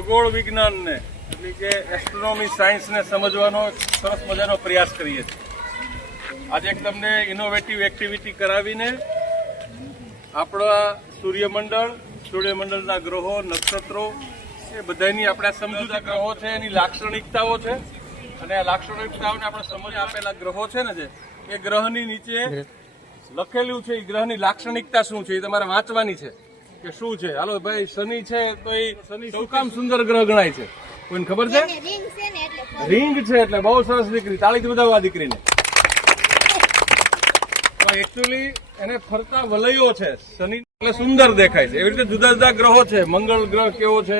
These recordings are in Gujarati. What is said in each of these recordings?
ખગોળ વિજ્ઞાનને એટલે કે એસ્ટ્રોનોમી સાયન્સને સમજવાનો સરસ મજાનો પ્રયાસ કરીએ છીએ. આજે એક તમને ઇનોવેટિવ એક્ટિવિટી કરાવીને આપણા સૂર્યમંડળના ગ્રહો, નક્ષત્રો એ બધાની આપણે સમજૂતા ગ્રહો છે, એની લાક્ષણિકતાઓ છે અને આ લાક્ષણિકતાઓને આપણે સમજ આપેલા ગ્રહો છે ને, જે એ ગ્રહની નીચે લખેલું છે. એ ગ્રહની લાક્ષણિકતા શું છે એ તમારે વાંચવાની છે કે શું છે. હાલો ભાઈ, શનિ છે તો એ શનિ શું કામ સુંદર ગ્રહ ગણાય છે? કોઈને ખબર છે? રિંગ છે એટલે બહુ સરસ દીકરી, તાળીથી બધાવો આ દીકરીને. એકચ્યુઅલી એને ફરતા વલયો છે. શનિ એટલે સુંદર દેખાય છે. એવી રીતે જુદા જુદા ગ્રહો છે. મંગળ ગ્રહ કેવો છે,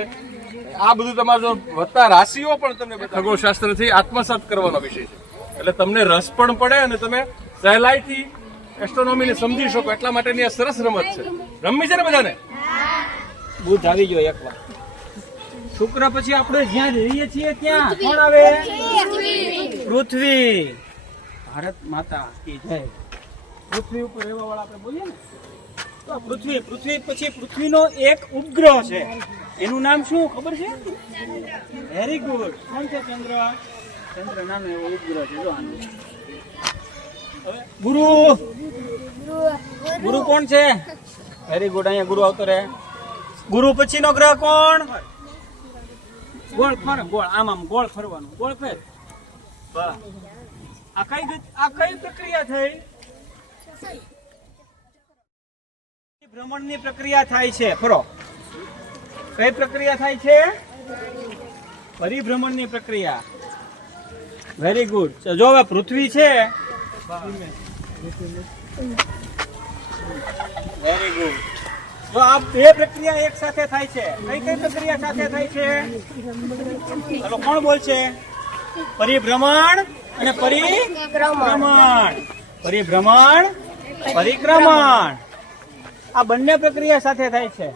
આ બધું તમારે જો વત્તા રાશિઓ પણ તમને ખગોળશાસ્ત્રથી આત્મસાત કરવાનો વિષય છે. એટલે તમને રસ પણ પડે અને તમે સહેલાઈથી એસ્ટ્રોનોમીને સમજી શકો એટલા માટેની આ સરસ રમત છે. રમવી છે ને બધાને? બુધ આવી ગયો એકવાર. શુક્ર પછી આપણે જ્યાં રહીએ છીએ ત્યાં કોણ આવે? પૃથ્વી. ભારત માતા કી જય. પૃથ્વી ઉપર રહેવા વાળા આપણે બોલીએ ને તો પૃથ્વી પછી પૃથ્વીનો એક ઉપગ્રહ છે. એનું નામ શું ખબર છે? Very good. કોણ છે? ચંદ્ર નામ એવો ઉપગ્રહ છે. જો આનું ગુરુ કોણ છે? Very good. અહીંયા ગુરુ આવતો રહે. ગુરુ પછીનો ગ્રહ કોણ? ગોળ આમ ગોળ ફરવાનું. ગોળ ફેર. આ કઈ પ્રક્રિયા થઈ? ભ્રમણની પ્રક્રિયા થાય છે. ફરો. કઈ પ્રક્રિયા થાય છે? પરિભ્રમણની પ્રક્રિયા. Very good. જો હવે પૃથ્વી છે. Very good. જો આ બે પ્રક્રિયા એક સાથે થાય છે. કઈ પ્રક્રિયા સાથે થાય છે? ચાલો કોણ બોલશે? પરિભ્રમણ અને પરિક્રમણ. પરિભ્રમણ, પરિક્રમણ. આ બંને પ્રક્રિયા સાથે થાય છે.